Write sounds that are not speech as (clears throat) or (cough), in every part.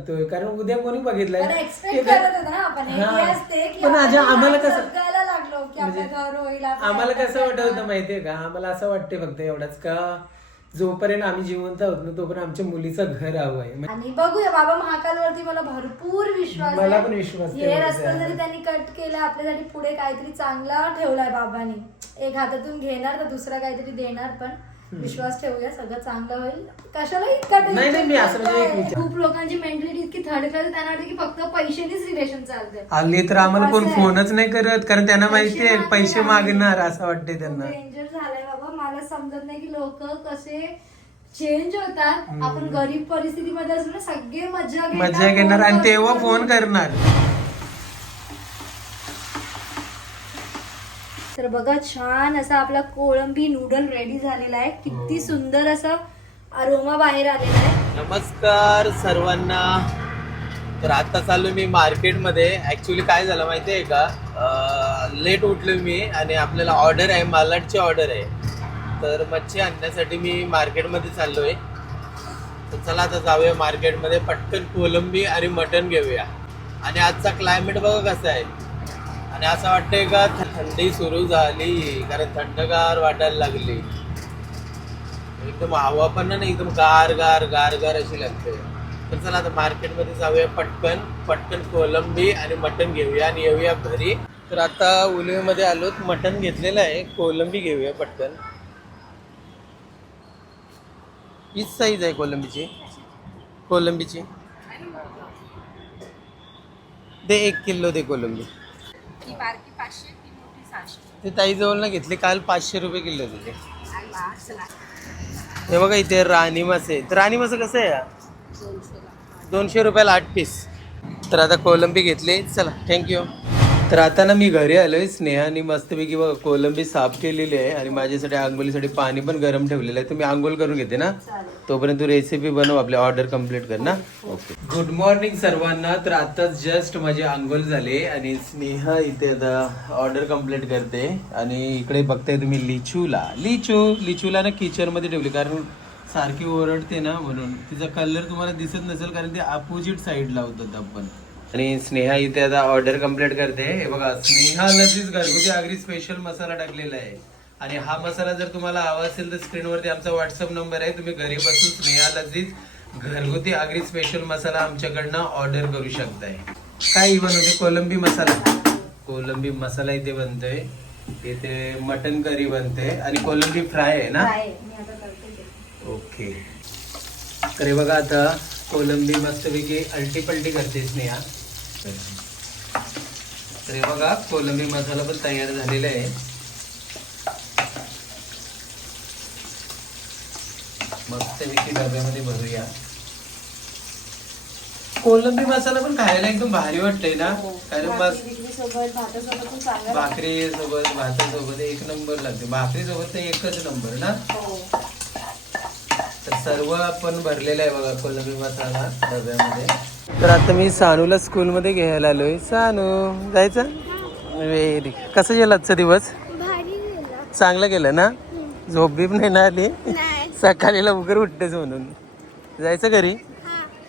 तो कारण उद्या कोणी बघितलंय पण एक्सपेक्ट ते काय- करत होतो ना आपण हे हा. की असते की पण आज आपण आम्हाला कसं- जगायला लागलो की आपलं म्हणजे होईल आम्हाला कसं वाटत. होतं माहितीये का आम्हाला असं वाटते फक्त एवढंच का जोपर्यंत आम्ही जिवंत आहोत ना तोपर्यंत आमच्या मुलीचं घर हवं आहे आणि बघूया बाबा महाकालवरती मला भरपूर विश्वास मला आहे. पण विश्वास हे रस्ता आहे. जरी त्यांनी कट केला आपल्यासाठी पुढे काहीतरी चांगला ठेवलाय बाबांनी एक हातातून घेणार तर दुसरा काहीतरी देणार पण विश्वास ठेवूया सगळं चांगलं होईल. कशाला इतका नाही, नाही, मी असं म्हणजे एक करताय? विचार- खूप लोकांची मेंटॅलिटी इतकी थर्ड क्लास त्यांना वाटतं की फक्त पैशानेच रिलेशन चालतंय. हल्ली तर आम्हाला कोण असं आहे. फोनच नाही करत कारण त्यांना माहितीये मागणार पैसे. मागणार असं वाटते त्यांना. डेंजर झालंय बाबा. मला समजत नाही की लोक कसे चेंज होतात. आपण गरीब परिस्थितीमध्ये असू ना सगळे मजा घेतात, मजा घेणार आणि तेव्हा. फोन करणार. तर बघा छान असा आपला कोळंबी नूडल रेडी झालेला आहे. किती हो. सुंदर असं अरोमा बाहेर आलेला आहे. नमस्कार सर्वांना. तर आता चाललो मी मार्केटमध्ये. ॲक्च्युली काय झालं माहिती आहे का लेट उठलो मी आणि आपल्याला ऑर्डर आहे मालाडची ऑर्डर आहे. तर मच्छी आणण्यासाठी मी मार्केटमध्ये चाललो आहे तर चला आता जाऊया मार्केटमध्ये. पटकन कोलंबी आणि मटण घेऊया. आणि आजचा क्लायमेट बघा कसं आहे. आणि असं वाटतंय का थंडी सुरू झाली कारण थंडगार वाटायला लागली. एकदम हवा पण ना एकदम गार गार गार गार अशी लागते. तर चला आता मार्केटमध्ये जाऊया पटकन. पटकन कोलंबी आणि मटण घेऊया आणि येऊया घरी. तर आता उलवेमध्ये आलोत मटण घेतलेलं आहे. कोलंबी घेऊया पटकन. हीच साईज आहे कोलंबीची? कोलंबीची? दे एक किलो दे कोलंबी. ते ताईजवळ ना घेतली काल पाचशे रुपये किलो दिले. हे बघा इथे राणी मासे. तर राणी मासे कसं आहे? या? दोनशे रुपयाला आठ पीस. तर आता कोलंबी घेतली. चला थँक्यू तर आता ना मी घरी आलोय स्नेहाने मस्तपैकी बघा कोलंबी साफ केलेली आहे आणि माझ्यासाठी आंघोळीसाठी पाणी पण गरम ठेवलेलं आहे. तुम्ही आंघोळ करून घेते ना? तोपर्यंत तू रेसिपी बनव आपली ऑर्डर कंप्लीट कर ना? ओके गुड मॉर्निंग सर्वांना. तर आताच जस्ट माझी आंघोळ झाली आणि स्नेहा इथे आता ऑर्डर कंप्लीट करते. आणि इकडे बघताय तुम्ही लिचूला. लिचू लिचूला ना किचनमध्ये ठेवली कारण सारखी ओरडते ना म्हणून. तिचा कलर तुम्हाला दिसत नसेल कारण ते अपोजिट साईडला होतात आपण आणि स्नेहा इथे आता ऑर्डर कंप्लीट करते. हे बघा स्नेहा लसीच घरगुती आगरी स्पेशल मसाला टाकलेला आहे. आणि हा मसाला जर तुम्हाला हवा असेल तर स्क्रीनवरती आमचा व्हॉट्सअप नंबर आहे. तुम्ही घरी बसून स्नेहा लसीच घरगुती आगरी स्पेशल मसाला आमच्याकडनं ऑर्डर करू शकताय. काय बनवते कोलंबी मसाला? कोलंबी मसाला इथे बनतोय. इथे मटन करी बनते आणि कोलंबी फ्राय आहे ना. ओके. तर हे बघा आता कोलंबी मस्तपैकी अलटी पलटी करते स्नेहा. तर हे बघा कोलंबी मसाला पण तयार झालेला आहे. मस्तपैकी डब्यामध्ये भरूया. कोलंबी मसाला पण खायला एकदम भारी वाटतंय ना? कारण मस्त भाकरी सोबत भातासोबत एक नंबर लागते. भाकरी सोबत तर एकच नंबर ना? हो. सर्व आपण भरलेलं आहे बघा कोलंबी मसाला डब्यामध्ये. तर आता मी सानूला स्कूलमध्ये घ्यायला आलोय. सानू जायचं? वेरी कसं गेलं आजचा दिवस? चांगलं गेलं ना? झोप बीप नाही ना आली? सकाळी लवकर उठतेच म्हणून. जायचं घरी?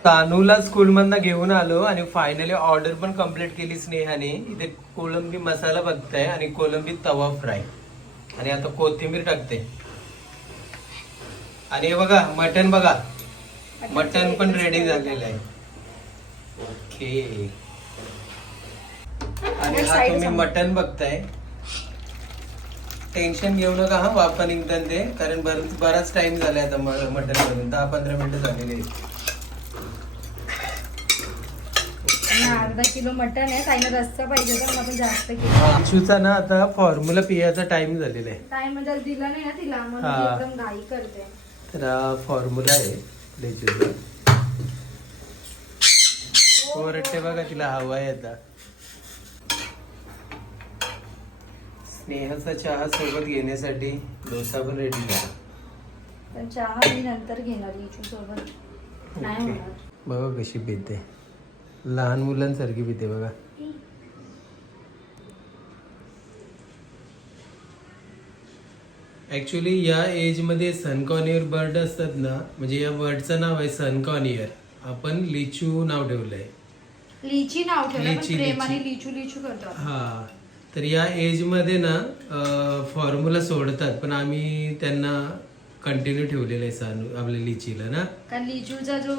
सानूला स्कूलमधनं घेऊन आलो आणि फायनली ऑर्डर पण कंप्लीट केली स्नेहाने. इथे कोलंबी मसाला बघताय आणि कोलंबी तवा फ्राय आणि आता कोथिंबीर टाकते. आणि हे बघा मटन बघा. मटन पण रेडी झालेलं आहे. ओके. आणि हा तुम्ही मटन बघताय. टेन्शन घेऊ नका हा वापा निघतात ते कारण बर बराच टाइम झालाय आता मटन करून दहा पंधरा मिनिटं झालेली अर्धा किलो मटन आहे. ताईनं रस्सा पाहिजे तर मटन जास्त केलं. अंशूचा ना आता फॉर्म्युला पियाचा टाइम झालेला आहे. ताई म्हणजे दिला नाही ना तिला एकदम घाई करते. तर हा फॉर्म्युला आहे. लेचूचा ओरडते बघा तिला हवा आहे आता. स्नेहाचा चहा सोबत घेण्यासाठी डोसा पण रेडी झाला तर चहा मी नंतर घेणार लिचू सोबत. नाही ओके. होणार. बघा कशी पिते. लहान मुलांसारखी पिते बघा. ऍक्च्युली या एजमध्ये सनकॉनियर बर्ड असतात ना म्हणजे या बर्डचं नाव आहे सनकॉनियर आपण लिचू नाव ठेवलंय. लिची नाव ठेवलं लिची, प्रेमाने लिचू. लिचू करतो. हा. तर या एजमध्ये ना फॉर्म्युला सोडतात पण आम्ही त्यांना कंटिन्यू ठेवलेलं आहे सानू आपल्या लिचीला ना. कारण लिचूचा जो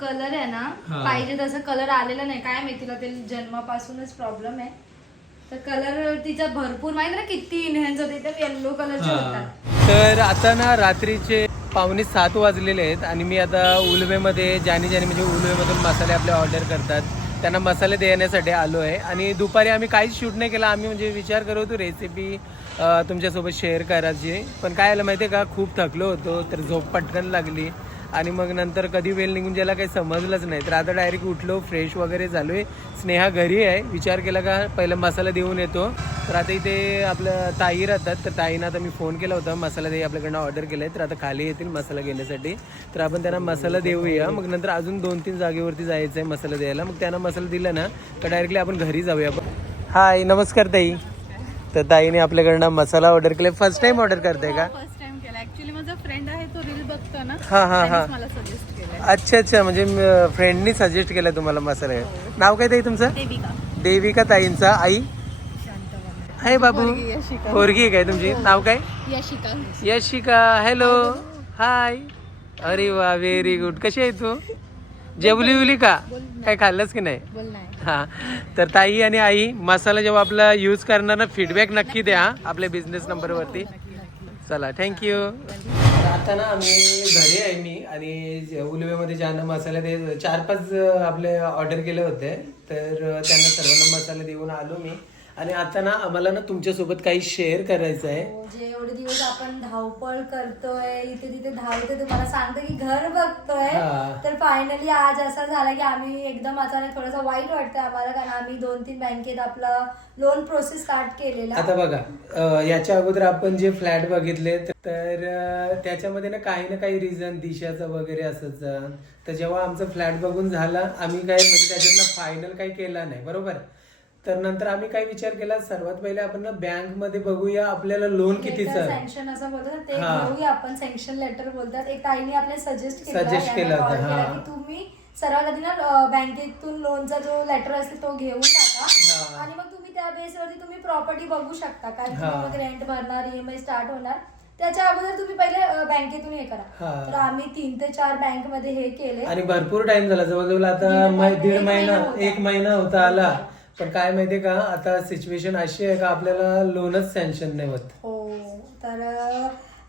कलर आहे ना हा. पाहिजे तसा कलर आलेला नाही. काय माहिती तिला ते जन्मापासूनच प्रॉब्लेम आहे. तर कलर तिचा भरपूर माहिती ना किती इन्हेन्स होते ते येल्लो कलरचे हा. होतात. तर आता ना रात्रीचे पावणे सात वाजलेले आहेत आणि मी आता उलवेमध्ये ज्यानी ज्यानी म्हणजे उलवेमधून मसाले आपले ऑर्डर करतात त्यांना मसाले देण्यासाठी आलो आहे. आणि दुपारी आम्ही काहीच शूट नाही केला आम्ही म्हणजे विचार करत होतो रेसिपी तुमच्यासोबत शेअर करायची पण काय आलं माहिती आहे का खूप थकलो होतो तर झोप पटकन लागली. आणि मग नंतर कधी वेळ निघून ज्याला काही समजलंच नाही. तर आता डायरेक्ट उठलो फ्रेश वगैरे झालो आहे स्नेहा घरी आहे. विचार केला का पहिला मसाला देऊन येतो. तर आता इथे आपलं ताई राहतात. तर ताईनं आता मी फोन केला होता. मसाला दे आपल्याकडनं ऑर्डर केलं आहे तर आता खाली येतील मसाला घेण्यासाठी. तर आपण त्यांना मसाला देऊया. मग नंतर अजून दोन तीन जागेवरती जायचं आहे मसाला द्यायला. मग त्यांना मसाला दिला ना तर डायरेक्टली आपण घरी जाऊया. हाय नमस्कार ताई. तर ताईने आपल्याकडनं मसाला ऑर्डर केला फर्स्ट टाइम ऑर्डर करताय का? हो, फर्स्ट टाइम केला ऍक्च्युली माझा फ्रेंड आहे तो रील बघतो ना हा हा हा. मला सजेस्ट अच्छा अच्छा म्हणजे फ्रेंडनी सजेस्ट केलं तुम्हाला मसाला. नाव काय ताई तुमचं? देविका. देविका ताईंचा आई. हाय बाबू. पोरगी काय तुमची? नाव काय? यशिका. यशिका. हॅलो हाय अरे वा व्हेरी गुड कशी आहे तू? (laughs) जेवली उली का? काय खाल्लंच की नाही? हा. तर ताई आणि आई मसाला जेव्हा आपला यूज करणार ना फीडबॅक नक्की द्या हा, आपल्या बिझनेस नंबरवरती चला थँक्यू आता ना आम्ही घरी आहे मी आणि जे उलवेमध्ये ज्यांना मसाले ते चार पाच आपले ऑर्डर केले होते. तर त्यांना सर्वांना मसाले देऊन आलो मी. आणि आता ना आम्हाला ना तुमच्यासोबत काही शेअर करायचं आहे. हो, जे एवढे दिवस आपण धावपळ करतोय इथे तिथे धावतोय तुम्हाला सांगतो की घर बघतोय. हा. तर फायनली आज असं झालं की आम्ही एकदम अचानक थोडासा वाईट वाटतंय आम्हाला कारण आम्ही दोन तीन बँकेत आपला लोन प्रोसेस स्टार्ट केलेला. आता बघा अं, याच्या अगोदर आपण जे फ्लॅट बघितले तर अं, त्याच्यामध्ये ना काही ना काही रिझन दिशाचं वगैरे असंच. तर जेव्हा आमचं फ्लॅट बघून झाला आम्ही काय म्हणजे त्याच्यातनं फायनल काही केला नाही बरोबर? तर नंतर आम्ही काय विचार केला सर्वात पहिले आपण ना बँकमध्ये बँकेत आपल्याला लोन कितीचं. सँक्शन असं बोलतात ते. घेऊया आपण सँक्शन लेटर बोलतात. एक ताईने आपल्याला सजेस्ट यांना केलं होतं, तुम्ही सर्वात आधी ना बँकेतून लोनचा जो लेटर असते तो घेऊन टाका. आणि मग तुम्ही त्या बेसवरती तुम्ही प्रॉपर्टी बघू शकता कारण मग रेंट भरणार ईएमआय स्टार्ट होणार. त्याच्या अगोदर तुम्ही पहिले बँकेतून हे करा. तर आम्ही तीन ते चार बँकमध्ये हे केले. आणि भरपूर टाइम झाला. जवळजवल आता दीड महिना-. एक महिना होता. आला. पण काय माहितीये का आता सिच्युएशन अशी आहे का आपल्याला लोनच सँक्शन नाही होत. हो तर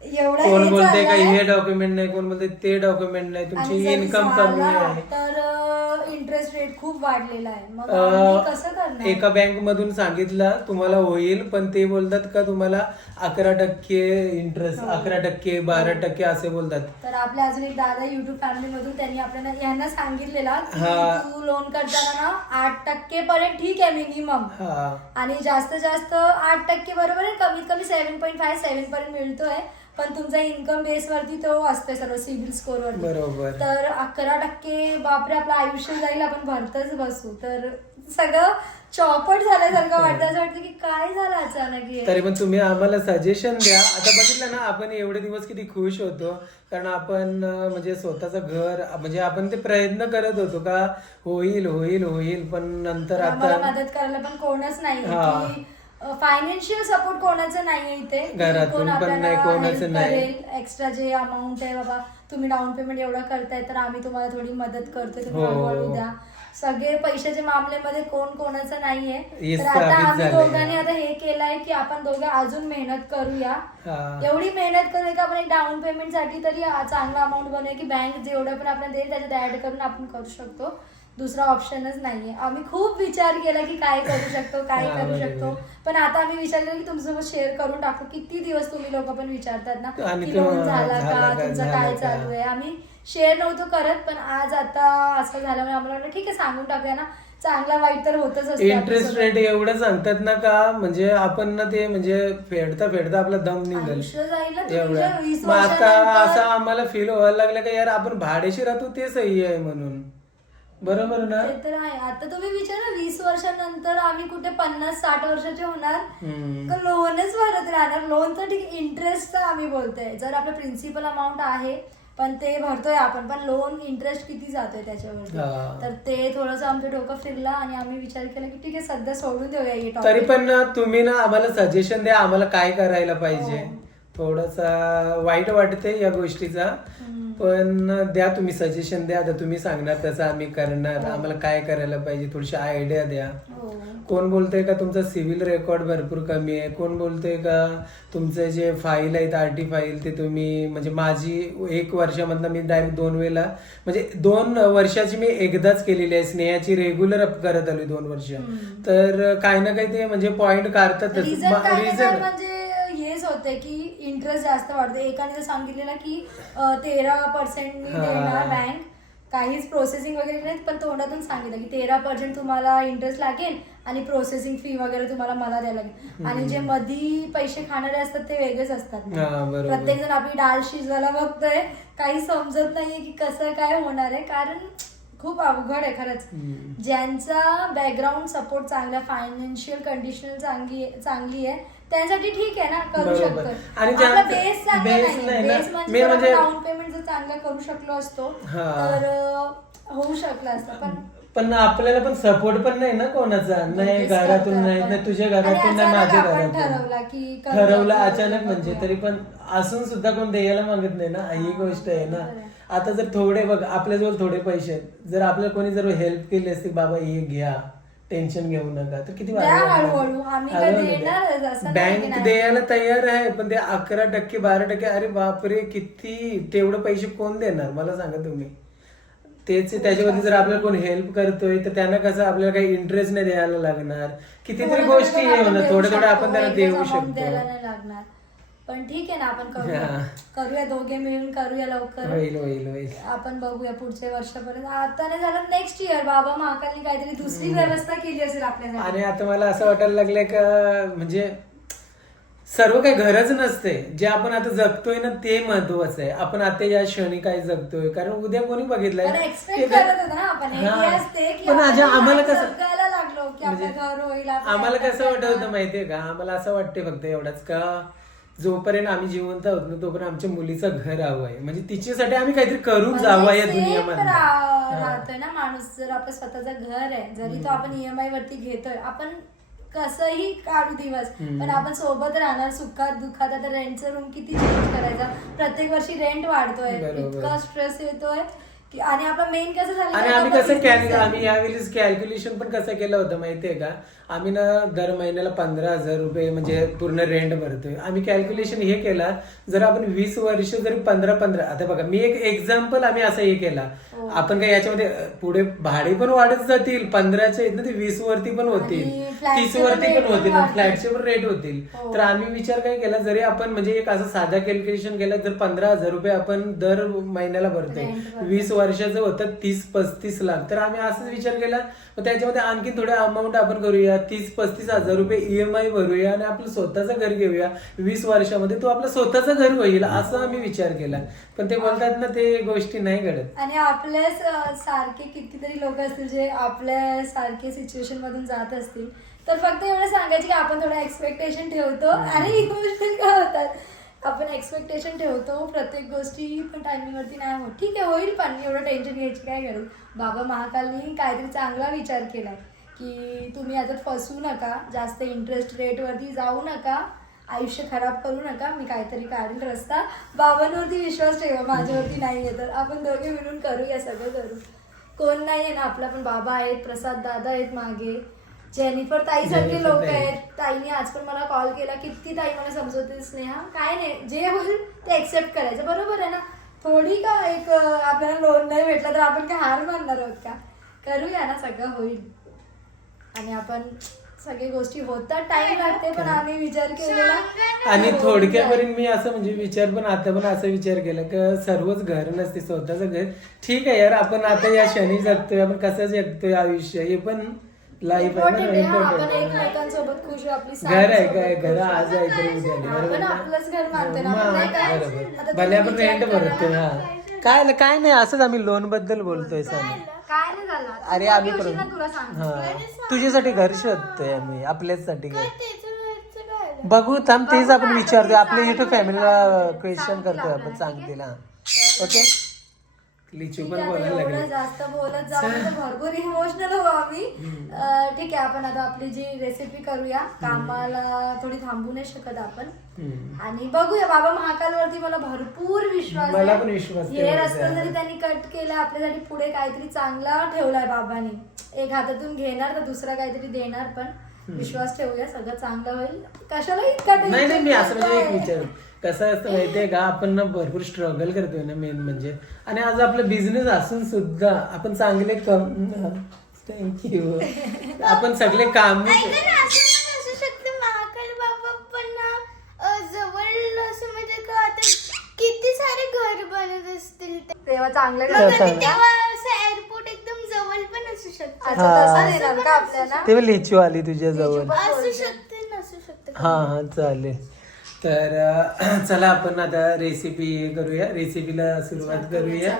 एवढं कोण हे बोलते का. हे डॉक्युमेंट नाही कोण बोलते ते डॉक्युमेंट नाही आणि तुमची जरी इन्कम कमी झाला, आहे. तर इंटरेस्ट रेट खूप वाढलेला आहे. मग आम्ही कसं करणार? एका बँक मधून सांगितलं तुम्हाला होईल पण ते बोलतात का तुम्हाला अकरा टक्के इंटरेस्ट हो. अकरा टक्के बारा टक्के असे बोलतात. तर आपले अजून एक दादा युट्यूब फॅमिली मधून त्यांनी आपल्याला यांना सांगितलेला की हा. तू लोन करताना ना आठ टक्के पर्यंत ठीक आहे मिनिमम हा. आणि जास्त जास्त आठ टक्के बरोबर आहे कमीत कमी सेव्हन पॉईंट फाय सेव्हन पर्यंत मिळतोय. पण तुमचा इन्कम बेस वरती तो असतोय सर्व सिबिल स्कोर वरती. बरोबर. तर अकरा टक्के बापरे आपलं आयुष्य जाईल आपण भरतच बसू. तर सगळं चौपट झाल्यासारखं वाटतं. असं वाटतं की काय झालं अचानक हे? तरी पण तुम्ही आम्हाला सजेशन द्या. आता बघितलं ना आपण एवढे दिवस किती खुश होतो. कारण आपण अं, म्हणजे स्वतःचं घर म्हणजे आपण ते प्रयत्न करत होतो का होईल होईल होईल पण नंतर आता मदत करायला पण कोणच नाही. हा. की फायनान्शियल सपोर्ट कोणाचं नाहीये इथे. की घरातून कोण पण नाही, कोणाचं नाही. एक्स्ट्रा जे अमाऊंट आहे बाबा तुम्ही डाऊन पेमेंट एवढं करताय तर आम्ही तुम्हाला थोडी मदत करतोय. तुम्ही हो. हळूहळू द्या. सगळे पैशाच्या मामल्यामध्ये कोण कोणाचं नाहीये. हे तर आता आम्ही. दोघांनी आता हे केलंय की आपण दोघे अजून मेहनत करूया. एवढी मेहनत करूया की आपण एक डाऊन पेमेंटसाठी तरी चांगला अमाऊंट बनवूया की बँक जेवढं पण आपल्याला देईल त्याच्यात ऍड करून आपण करू शकतो. दुसरा ऑप्शनच नाहीये. आम्ही खूप विचार केला की काय करू शकतो काय करू. शकतो. पण आता आम्ही विचार केला की तुमच्यासोबत शेअर करून टाकू. किती दिवस तुम्ही लोक पण विचारतात ना? की लोन झाला का? तुमचं काय? चालू आहे? आम्ही शेअर नव्हतो करत पण आज आता असं झाल्यामुळे आम्हाला वाटलं ठीक आहे सांगून टाकूया ना. चांगला वाईट तर होतच असतं इंटरेस्ट. रेट एवढं सांगतात ना का म्हणजे आपण ना ते म्हणजे फेडता फेडता आपला दम निघेल. आयुष्य जाईल ना तुमच्या एवढं. वीस मग आता वर्षानंतर. असं आम्हाला फील व्हायला लागलं का यार आपण भाडेशी राहतो ते सही आहे म्हणून. बरोबर ना? ते तर आहे. आता तुम्ही विचारा वीस वर्षानंतर आम्ही कुठे पन्नास साठ वर्षाचे होणार? हम्म. तर लोनच भरत राहणार. लोन तर ठीक इंटरेस्ट आम्ही बोलतोय. जर आपलं प्रिन्सिपल अमाऊंट आहे पण ते भरतोय आपण पण लोन इंटरेस्ट किती जातोय त्याच्यावरती हा. तर ते थोडंसं आमचं डोकं फिरलं आणि आम्ही विचार केला की ठीक आहे सध्या सोडून देऊया हे. तरी पण तुम्ही ना आम्हाला सजेशन द्या आम्हाला काय करायला पाहिजे हो. थोडासा वाईट वाटते या गोष्टीचा. पण द्या तुम्ही सजेशन द्या आता तुम्ही सांगणार तसं आम्ही करणार. आम्हाला काय करायला पाहिजे थोडीशी आयडिया द्या. हो. कोण बोलतोय का तुमचा सिव्हिल रेकॉर्ड भरपूर कमी आहे? कोण बोलतोय का तुमचे जे फाईल आहेत आर टी फाईल ते तुम्ही म्हणजे माझी एक वर्षामधनं मी डायरेक्ट दोन वेळेला म्हणजे दोन वर्षाची मी एकदाच केलेली आहे. स्नेहाची रेग्युलर करत आली दोन वर्ष. तर काही ना काही ते म्हणजे पॉइंट काढतातच. रिझन काय नाही रिझन तर म्हणजे हेच होते की इंटरेस्ट जास्त वाढते एकाने जर सांगितलेलं की तेरा पर्सेंटनी. देणार बँक काहीच प्रोसेसिंग वगैरे नाही पण तोंडातून सांगितलं की तेरा पर्सेंट तुम्हाला इंटरेस्ट लागेल आणि प्रोसेसिंग फी वगैरे तुम्हाला मला द्यायला लागेल आणि जे मधी पैसे खाणारे असतात ते वेगळेच असतात. प्रत्येक जण आपली डाळ शिजवायला बघतोय काही समजत नाहीये की कसं काय होणार आहे कारण खूप अवघड आहे खरंच. ज्यांचा बॅकग्राऊंड सपोर्ट चांगला फायनान्शियल कंडिशन चांगली चांगली आहे त्यांसाठी ठीक आहे ना करू बरोबर. शकतो आणि आपला बेस चांगला base नाही नाही ना. बेस म्हणजे आपण म्हणजे- डाऊन पेमेंट जर चांगला करू शकलो असतो हा. तर अं, होऊ शकलं असतं पण पण आपल्याला पण सपोर्ट पण नाही ना कोणाचा नाही घरातून करतो नाही आपण. नाही तुझ्या आणि घरातून नाही अचानक माझ्या आपण घरातून ठरवलं की करूया, ठरवलं करूया, अचानक म्हणजे करूया. तरी पण असून सुद्धा कोण द्यायला मागत नाही ना ही गोष्ट आहे ना बरोबर आहे. आता जर थोडे बघ आपल्याजवळ थोडे पैसे आहेत जर आपल्याला कोणी जर हेल्प केली असती बाबा हे घ्या टेन्शन घेऊ नका. तर किती द्या हळूहळू. आम्ही असं बँक नाही. द्यायला तयार आहे पण ते अकरा टक्के बारा टक्के अरे बापरे किती तेवढे पैसे कोण देणार? मला सांगा तुम्ही. तेच त्याच्यावरती जर आपल्याला कोण हेल्प करतोय तर त्यांना कसं आपल्याला काही इंटरेस्ट नाही द्यायला लागणार. कितीतरी थोडं गोष्टी आपण देऊ थोडं थोडं आपण शकतो, त्यांना देऊ amount द्यायला शकतो नाही लागणार. पण ठीक आहे ना आपण करूया. करूया दोघे मिळून करूया लवकर. होईल होईल होईल. आपण बघूया पुढच्या वर्षापर्यंत. आता नाही झालं नेक्स्ट इयर बाबा महाकालनी काहीतरी दुसरी व्यवस्था केली असेल आपल्यासाठी. आणि आता मला असं वाटायला लागलंय का म्हणजे सर्व काही गरज नसते. जे आपण आता जगतोय ना ते महत्वाचं आहे. आपण आता या क्षणी काय जगतोय? कारण उद्या कोणी बघितलंय पण ते एक्सपेक्ट काय- करत होतो ना आपण. एक हा. हे असते की पण आज आपण आम्हाला कसं जगायला लागलो की आपलं म्हणजे घर होईल आपण आम्हाला कसं वाटत. होतं माहितीये का? आम्हाला असं वाटते फक्त एवढंच का? जोपर्यंत आम्ही जिवंत आहोत ना तोपर्यंत आमच्या मुलीचं घर हवं आहे म्हणजे तिच्यासाठी आम्ही काहीतरी करून म्हणजे जावं या दुनियामध्ये. राहतोय ना माणूस जर आपलं स्वतःचं घर आहे जरी तो आपण ईएमआय वरती घेतोय आपण कसंही काढू दिवस हम्म. पण आपण सोबत राहणार सुखात दुःखात आता रेंटचा रूम किती चेंज करायचा प्रत्येक वर्षी रेंट वाढतोय बरोबर. इतका स्ट्रेस येतोय की आणि आपलं मेन कसं झालं आणि आम्ही कसं आहे. आम्ही यावेळेस कॅल्क्युलेशन पण कसं केलं होतं माहितीये का आम्ही ना दर महिन्याला पंधरा हजार रुपये म्हणजे पूर्ण रेंट भरतोय आम्ही कॅल्क्युलेशन हे केला जर आपण वीस वर्ष जरी पंधरा पंधरा आता बघा मी एक एक्झाम्पल आम्ही असं हे केला हो. आपण काय याच्यामध्ये पुढे भाडे पण वाढत जातील पंधराचे आहेत ना ते वीस वरती पण होतील आणि flat तीस चे पण वरती पण होतील वाढतील. फ्लॅटचे पण रेट होतील हो. तर आम्ही विचार काय केला जरी आपण म्हणजे एक असं साधा कॅल्क्युलेशन केलं तर पंधरा हजार रुपये आपण दर महिन्याला भरतोय Rent भरतोय. वीस वर्षाचं होतं तीस पस्तीस लाख. तर आम्ही असंच विचार केला मग त्याच्यामध्ये आणखी थोडे अमाऊंट आपण करूया तीस पस्तीस हजार रुपये ईएमआय भरूया आणि आपलं स्वतःचं घर घेऊया. वीस वर्षामध्ये तो आपलं स्वतःचं घर होईल असं आम्ही विचार केला. पण ते बोलतात ना ते गोष्टी नाही घडत. आणि आपल्या सारखे कितीतरी लोक असतील जे आपल्या सारखे सिच्युएशन मधून जात असतील. तर फक्त एवढं सांगायचे की आपण थोडं एक्सपेक्टेशन ठेवतो आणि इमोशनल का होतात? आपण एक्सपेक्टेशन ठेवतो प्रत्येक गोष्टी पण टायमिंगवरती नाही होत. ठीक आहे होईल पण एवढं टेन्शन घ्यायची काय गरज? बाबा महाकालनी काहीतरी चांगला विचार केला की तुम्ही याच्यात फसू नका जास्त इंटरेस्ट रेटवरती जाऊ नका आयुष्य खराब करू नका मी काहीतरी काढेल रस्ता. बाबांवरती विश्वास ठेवा माझ्यावरती नाही आहे तर आपण दोघे मिळून करूया सगळं करू. कोण नाही आहे ना आपला पण बाबा आहेत प्रसाद दादा आहेत मागे. जेनिफर ताई सारखे लोक. आहेत. ताईने आज पण मला कॉल केला किती ताई मला समजवते स्नेहा. काय नाही जे होईल ते एक्सेप्ट करायचं. बरोबर आहे ना? थोडी का एक आपल्याला लोन नाही भेटला तर आपण काय हार मानणार आहोत का? करूया ना सगळं होईल. आणि आपण सगळी गोष्टी होतात टाइम लागते पण आम्ही विचार केलेला आणि थोडक्यापर्यंत मी असं म्हणजे विचार पण आता पण असा विचार केला की सर्वच घर नसते स्वतःचं घर. ठीक आहे यार आपण आता या क्षणी जगतोय आपण कसं जगतोय आयुष्य हे पण लाईफ आहे ना हा, आपण इम्पॉर्टंट एकमेकांसोबत खुश आपली घर आहे काय घर आज आहे. तरी उद्या नाही, बरोबर आपण ना? आपलंच घर मानतोय ना, मग, आपण नाही काय- बरोबर. भले आपण विचार रेंट करा. हा. काय काय नाही असंच आम्ही लोनबद्दल बोलतोय सर काय नाही झालं अरे आम्ही करू ना तुला हा. तुझ्यासाठी घर शोधतोय आम्ही आपल्याचसाठी घर. बघू थांब तेच आपण विचारतोय. आपल्या युट्यूब फॅमिलीला क्वेश्चन करतोय आपण सांगतील हा. ओके लिचू पण बोलायला एवढं जास्त बोलत जाऊ तर भरपूर इमोशनल हो आम्ही. अं, ठीक आहे आपण आता आपली जी रेसिपी करूया कामाला थोडी थांबू नाही शकत आपण. हम्म. आणि बघूया बाबा महाकालवरती मला भरपूर विश्वास मला. पण विश्वास हे रस्ता. जरी त्यांनी कट केला आपल्यासाठी पुढे काहीतरी चांगला ठेवलाय बाबांनी. एक हातातून घेणार तर दुसरा काहीतरी देणार पण विश्वास ठेवूया सगळं चांगलं होईल. कशाला इतका नाही मी असं म्हणजे एक? विचार कसं असतं माहितीये का? आपण ना भरपूर स्ट्रगल करतोय ना मेन म्हणजे. आणि आज आपला बिझनेस असून सुद्धा आपण चांगले थँक्यू आपण सगळे काम ऐका ना, असं पण असू शकतं. महाकाल बाबा पण ना, अं, जवळ असं म्हणजे का आता किती सारे घर बनत असतील ते. तेव्हा चांगलं तेव्हा करतात. चांगलं. तेव्हा असं एअरपोर्ट एकदम जवळ पण असू शकतं. अच्छा तसं देणार का आपल्याला? तेव्हा लिचू आली तुझ्या जवळ असू शकते नसू शकते. हा हा चालेल. तर (clears throat) चला आपण आता रेसिपी करूया. रेसिपीला सुरुवात करूया.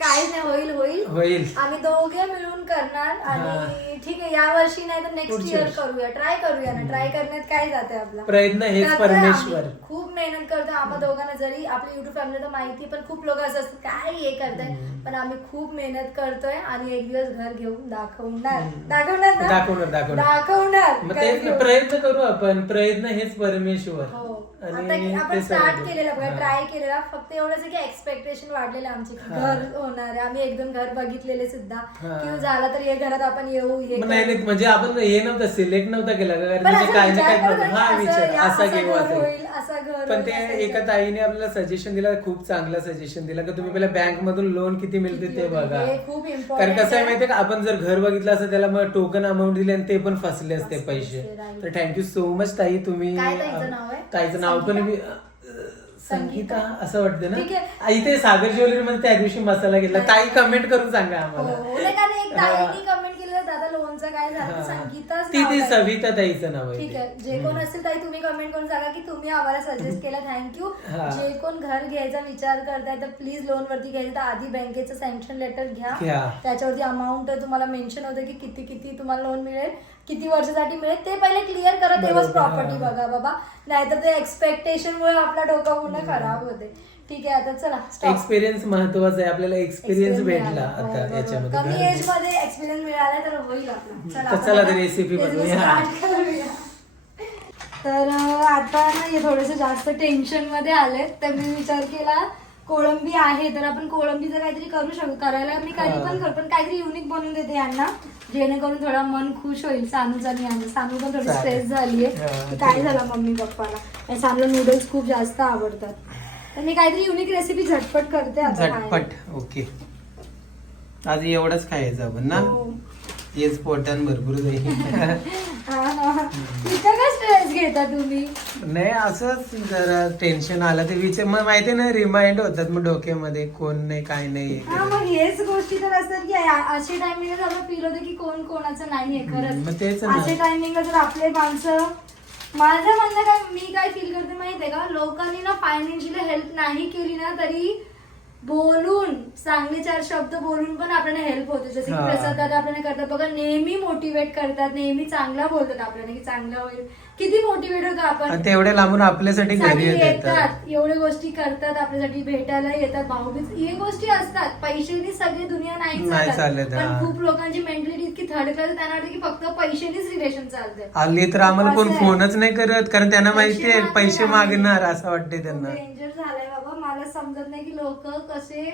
काही नाही होईल होईल. होईल. आम्ही दोघे मिळून करणार आणि ठीक आहे या वर्षी नाही तर नेक्स्ट पुढच्या इयर वर्षी. करूया. ट्राय करूया ना. ट्राय करण्यात काय जाते आपला? प्रयत्न हेच करतोय परमेश्वर. खूप मेहनत करतो आम्हा दोघांना जरी आपल्या युट्यूब फॅमिली तर माहिती पण खूप लोक असं असतात काय हे करताय? पण आम्ही खूप मेहनत करतोय आणि एक दिवस घर घेऊन दाखवणार. दाखवणार ना? दाखवणार दाखवणार. दाखवणार. मग घर तेच घेऊन. प्रयत्न करू आपण. प्रयत्न हेच परमेश्वर. हो. आता की आपण ते स्टार्ट सर्व. केलेला बघा हा. ट्राय केलेला फक्त एवढंच आहे की एक्सपेक्टेशन वाढलेलं आमचे की हा. घर होणार आहे आम्ही एक दोन घर बघितलेले सुद्धा हा. की झाला तर हे घरात आपण येऊ हे मग नाही म्हणजे आपण हे नव्हतं सिलेक्ट नव्हता केला का? कारण पण म्हणजे असं काय ना विचार काय करू हा असं विचार या- असा असं घेऊ घर असा होईल. असं घर पण होईल, ते असं एका विचार. ताईने आपल्याला सजेशन दिला खूप चांगला सजेशन दिला की तुम्ही पहिला बँक मधून लोन किती मिळते ते बघा हे खूप कारण कसं आहे माहितीये का आपण जर घर बघितलं असतं त्याला मग टोकन अमाऊंट दिली आणि ते पण फसले असते फसले पैसे असते, right. तर थँक्यू सो मच ताई तुम्ही काय ताईचं नाव आहे? ताईचं नाव पण मी संगीता? असं वाटतं ठीक ना आहे. इथे सागर ज्वेलरी मध्ये त्या दिवशी मसाला घेतला ताई कमेंट करून सांगा हो, आम्हाला हो. नाही, एक कमेंट केलेलं दादा लोणचं काय झालं हा. संगीताच ती नाव ती. सविता ताईचं नाव आहे ठीक ते. आहे जे कोण असतील ताई तुम्ही कमेंट करून सांगा की तुम्ही आम्हाला सजेस्ट (laughs) केलं थँक्यू हा. जे कोण घर घ्यायचा विचार करताय तर प्लीज लोन वरती घ्यायचं तर आधी बँकेचं सँक्शन लेटर घ्या घ्या. त्याच्यावरती अमाऊंट तुम्हाला मेन्शन होतं की किती किती तुम्हाला लोन मिळेल किती वर्षासाठी मिळेल ते पहिले क्लिअर करा तेव्हाच प्रॉपर्टी. बघा बाबा नाहीतर ते एक्सपेक्टेशन मुळे आपला डोका पूर्ण खराब होते ठीक आहे आता चला. एक्सपिरियन्स महत्त्वाचा आहे आपल्याला एक्सपिरियन्स भेटला आता. याच्यामध्ये कमी एजमध्ये एक्सपिरियन्स मिळाला तर होईल आपला चला आता तर business बनवूया. तर आता ना हे थोडेसे जास्त टेन्शनमध्ये आले तर मी विचार केला कोळंबी आहे तर आपण कोळंबीचं काहीतरी करू शकतो करायला मी कधी हा. पण करू पण काहीतरी युनिक बनवून देते यांना. जेणेकरून थोडा मन खुश होईल सानूचा आणि यांचं सानू पण थोडी. स्ट्रेस झालीये. हा, की काय झालं मम्मी पप्पाला? सानूला नूडल्स खूप जास्त आवडतात. तर मी काहीतरी युनिक रेसिपी झटपट करते आता. झटपट ओके आज एवढंच खायचं आपण ना? हो. हेच पोटान भरपूर जाईल (laughs) इतका का स्ट्रेस घेता तुम्ही. नाही असंच जरा टेन्शन आलं ते विचार मग माहिती ना रिमाइंड होतात मग डोक्यामध्ये कोण नाही काय नाही. हा मग हेच गोष्टी तर असतात की आ- अशी टायमिंग आपलं फील होतं की कोण कोणाचं नाहीये खरंच. मग तेच ना. असे टायमिंग जर आपले माणसं माझं म्हणणं काय मी काय फील करते माहितीये का? लोकांनी ना फायनान्शियली हेल्प नाही केली ना तरी बोलून चांगले चार शब्द बोलून पण आपल्याला हेल्प होते. जसे की हा. प्रसाद दादा आपल्याला करतात बघा नेहमी मोटिवेट करतात नेहमी चांगला बोलतात आपल्याला की चांगलं होईल. किती मोटिवेट होतो आपण? आणि लांबून आपल्यासाठी घरी साठी येतात. येतात एवढ्या गोष्टी करतात आपल्यासाठी भेटायला येतात भाऊबीज हे गोष्टी असतात. पैशांनी सगळी दुनिया नाही नाही चालत. चालत, हा. पण खूप लोकांची मेंटॅलिटी इतकी थर्ड क्लास त्यांना वाटतं की फक्त पैशानीच रिलेशन चालते आली तर आम्हाला कोण असं आहे. फोनच नाही करत कारण त्यांना माहितीये पैसे पैसे मागणार असं वाटते त्यांना. मला समजत नाही की लोक कसे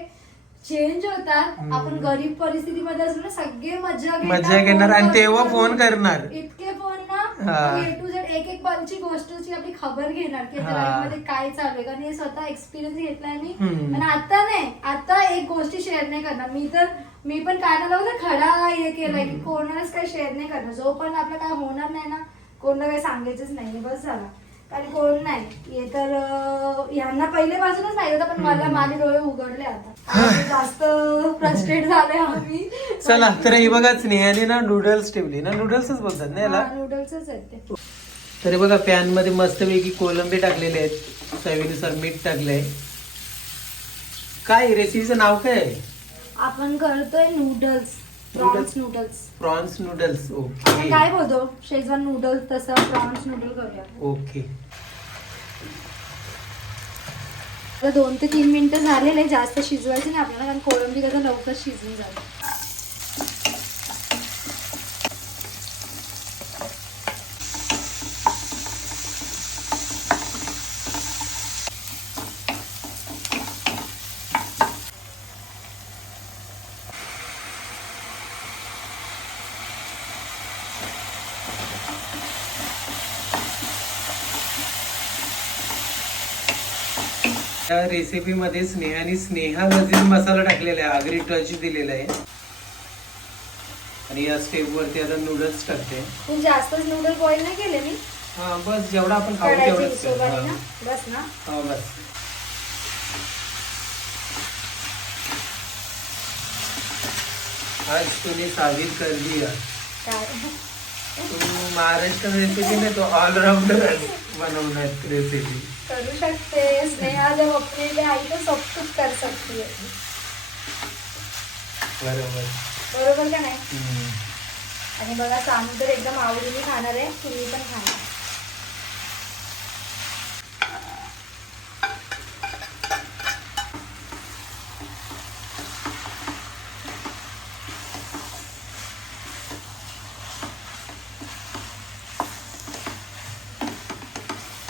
चेंज होतात. आपण गरीब परिस्थितीमध्ये असलो ना सगळे मजा मजा घेणार आणि फोन तेव्हा. फोन करणार. इतके फोन. ना. ए टू झेड एक एक पलची गोष्टची आपली खबर घेणार की मध्ये काय चालू आहे. कारण हे स्वतः एक्सपिरियन्स घेतलाय मी. आणि आता नाही. आता एक गोष्टी शेअर नाही करणार. मी तर मी पण काय लावून ना खडा हे केलाय की कोणालाच काही शेअर नाही करणार. जो पण आपलं काय होणार नाही ना कोणाला काही सांगायचंच नाही बस झाला. कारण कोण नाही. हे तर यांना पहिलेपासूनच माहीत होतं पण मला माझे डोळे उघडले आता. जास्त फ्रस्ट्रेट झाले आम्ही. चला तर ही बघा स्नेहाने ना नूडल्स ठेवली. ना नूडल्सच बोलतात ना याला? नूडल्सच आहेत ते. तरी बघा पॅनमध्ये मस्तपैकी कोलंबी टाकलेले आहेत. चवीनुसार मीठ टाकलंय. काय रेसिपीचं नाव काय आहे? आपण करतोय noodles prawns noodles prawns noodles okay काय बोलतो? शेजवान नूडल्स तसं प्रॉन्स नूडल करूया. ओके दोन ते तीन मिनिटं झालेले जास्त शिजवायचे नाही आपल्याला कारण कोळंबी कसं लवकर शिजून जाईल त्या रेसिपीमध्ये स्नेहाने स्नेहा लजीज मसाला टाकलेला आहे. आगरी टच दिलेला आहे. आणि या स्टेप वरती आता नूडल्स टाकते. जास्तच नूडल बॉईल नाही केले मी. हा बस जेवढा आपण खाऊ तेवढंच कर. हिशोबाने हा. बस ना? हा बस. आज तुम्ही साबित कर दिया काय? महाराष्ट्र रेसिपी ने तो ऑलराउंडर बनवणार रेसिपी करू शकते. स्नेहा जब अपने लिए आई तो सब कुछ कर सकती है बरोबर. बरोबर का नाही. आणि बघा सानू तर एकदम आवडीने खाणार आहे. तुम्ही पण खाणार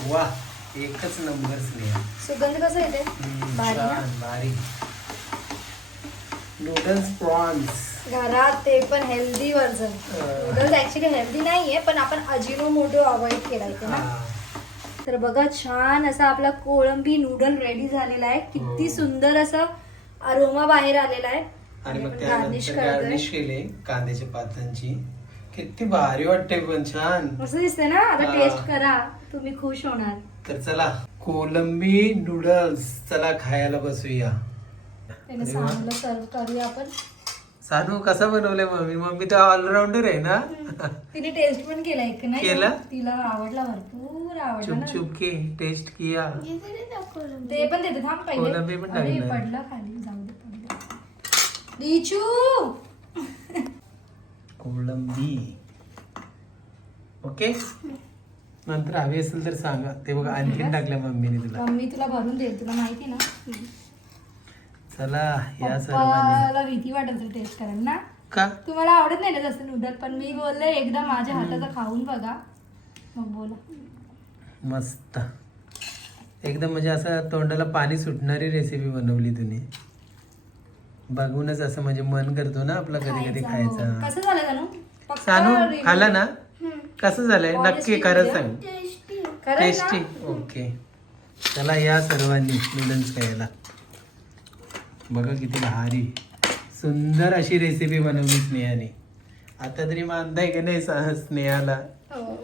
वा. एकच नंबर स्नेहा. सुगंध कसं येते हम्म, भारी ना? छान भारी. नूडल्स प्रॉन्स घरात ते पण हेल्दी वर्जन अं. नूडल्स ऍक्च्युली हेल्दी नाहीये पण आपण अजिनो मोटो अवॉइड केला इथे ना? तर बघा छान असा आपला कोळंबी नूडल रेडी झालेला आहे. किती हो. सुंदर असं अरोमा बाहेर आलेला आहे. आणि मग गार्निश त्यानंतर करतोय. गार्निश केले कांद्याच्या पातांची. किती भारी वाटते पण छान. मस्त दिसते ना? आता हा. टेस्ट करा. तुम्ही खुश होणार. तर चला कोलंबी नूडल्स चला खायला बसूया. त्याला अरे वा. सानूला सर्व करूया आपण. सानू कसा बनवलंय मम्मी? मम्मी तर ऑलराऊंडर आहे ना? तिने टेस्ट पण केला एक नाही केला? तिला आवडला भरपूर आवडला चुप ना. चुप के टेस्ट किया. ते पण देते थांब पहिले. कोलंबी पण अरे टाकणार. पडलं खाली जाऊ दे पडलं. कोलंबी. ओके? नंतर हवी असेल तर सांगा. ते बघा आणखीन टाकल्या मम्मीने तुला. मम्मी तुला भरून देईल तुला माहिती ना? चला या सर्वांनी. भीती वाटत असेल टेस्ट करायला ना? का? तुम्हाला आवडत नाही ना जास्त नूडल पण मी बोलले एकदा माझ्या हाताचं खाऊन बघा. मग बोला. मस्त. एकदम म्हणजे असं तोंडाला पाणी सुटणारी रेसिपी बनवली तुम्ही. बघूनच असं म्हणजे मन करतो ना आपला कधी कधी खायचा, हो. खायचा. कसं झालं सानू review. खाल्ला ना कसं झालंय? नक्की खरंच म्हणजे. सांग. टेस्टी खरंच ना? टेस्टी ओके चला या सर्वांनी नूडल्स खायला. बघा किती भारी. सुंदर अशी रेसिपी बनवली स्नेहाने. आता तरी मानताय का नाही सा- स्नेहाला? हो.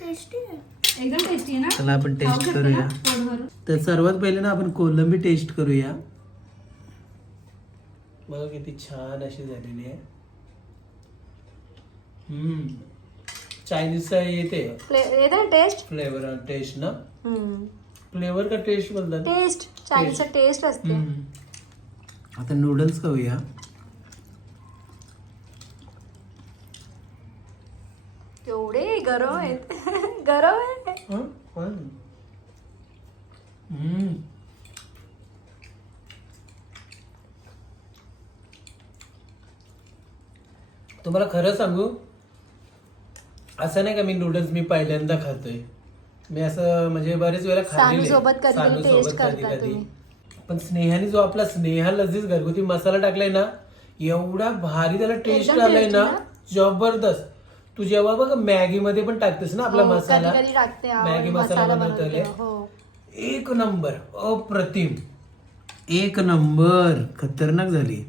टेस्टी आहे. एकदम टेस्टी आहे ना? चला आपण टेस्ट करूया. तर सर्वात पहिले ना आपण कोलंबी टेस्ट करूया. बघा किती छान अशी झालेली आहे. हम्म. चायनीजचा येते. येते ना टेस्ट फ्लेवर टेस्ट ना? फ्लेवर का टेस्ट बोलतात टेस्ट चायनीजचा टेस्ट असते. आता नूडल्स खाऊया. केवढे गरम आहेत. (laughs) गरम आहे. तुम्हाला खरं सांगू? असं नाही का मी नूडल्स मी पहिल्यांदा खातोय. मी असं म्हणजे बरेच वेळा खाल्लेले सानूसोबत कधी taste करता. तुम्ही. पण स्नेहाने जो आपला स्नेहा लजीज घरगुती मसाला टाकलाय ना एवढा भारी त्याला टेस्ट एकदम आलाय tasty ना ना? जबरदस्त. तू जेव्हा बघ मॅगी मध्ये पण टाकतेस ना आपला हो, मसाला? टाकते आवड- मॅगी मसाला मसाला बनवतो बनवते, हो. एक नंबर अप्रतिम. एक नंबर खतरनाक झाली.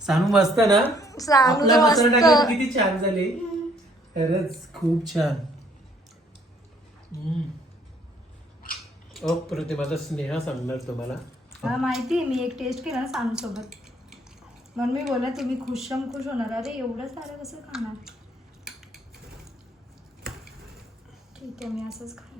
सांगू मस्त ना? आपला मसाला मस्त. टाकला किती छान झाली. खरंच खूप छान. हम्म. अप्रतिम आता स्नेहा सांगणार तुम्हाला. मला माहिती आहे, मी एक टेस्ट केला ना सानू सोबत म्हणून मी बोला तुम्ही खुशम खुश होणार. अरे एवढं सारं कसं खाणार? ठीक आहे मी असंच खाईन.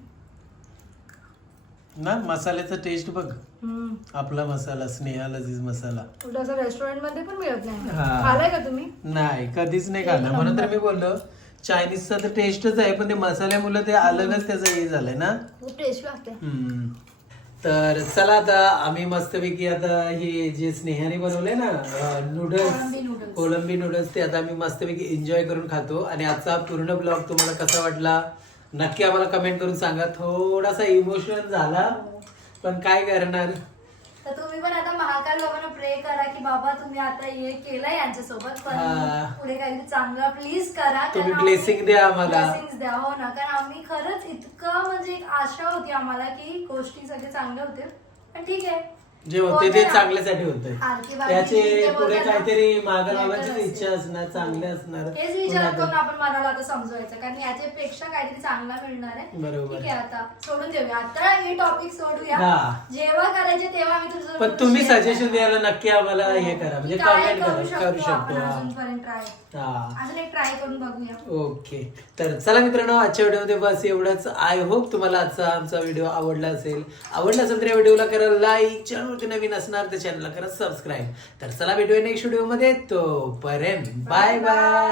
ना मसाल्याचा टेस्ट बघ. हम्म. आपला मसाला स्नेहा लजीज मसाला. कुठं असं रेस्टॉरंटमध्ये पण मिळत नाही. हा. खालाय का तुम्ही? नाही कधीच नाही खाल्लं म्हणून तर मी बोललो चायनीजचा तर टेस्टच आहे पण ते मसाल्यामुळे ते अलगच त्याचं हे झालंय ना? खूप टेस्टी लागते हम्म. तर चला आता आम्ही मस्तपैकी आता हे जे स्नेहाने बनवलंय ना कोळंबी नूडल्स noodles. कोलंबी नूडल्स ते आता आम्ही मस्तपैकी एन्जॉय करून खातो. आणि आजचा पूर्ण ब्लॉग तुम्हाला कसा वाटला नक्की आम्हाला कमेंट करून सांगा. थोडासा इमोशनल झाला पण काय करणार? तर तुम्ही पण आता महाकाल बाबांना प्रे करा की बाबा तुम्ही आता हे केलंय यांच्यासोबत पण हा. पुढे काहीतरी चांगलं प्लीज करा तुम्ही blessing द्या आम्हाला. blessings द्या हो ना कारण आम्ही खरंच इतकं म्हणजे एक आशा होती आम्हाला की गोष्टी सगळे चांगल्या होतील पण ठीक आहे जे होते ते. चांगल्यासाठी होते. त्याचे पुढे. काहीतरी मागा better बाबाची असेल. इच्छा असणार चांगले असणार तेच विचार करून आपण मनाला आता समजवायचं. कारण याच्यापेक्षा काहीतरी चांगला मिळणार आहे. बरोबर. ठीक आहे आता. सोडून देऊया. आता हे टॉपिक सोडूया. हा. जेव्हा करायचे तेव्हा आम्ही तुझं पण तुम्ही सजेशन द्यायला नक्की आम्हाला हे करा. म्हणजे कमेंट करू शकतो हा. ट्राय हा. अजून एक ट्राय करून बघूया. ओके. तर चला मित्रांनो आजच्या व्हिडिओमध्ये बस एवढंच. आय होप तुम्हाला आजचा आमचा व्हिडिओ आवडला असेल. आवडला असेल तर या व्हिडिओला करा लाईक चॅनलवरती नवीन असणार तर चॅनलला करा सबस्क्राईब तर चला भेटूया नेक्स्ट व्हिडिओमध्ये तोपर्यंत बाय बाय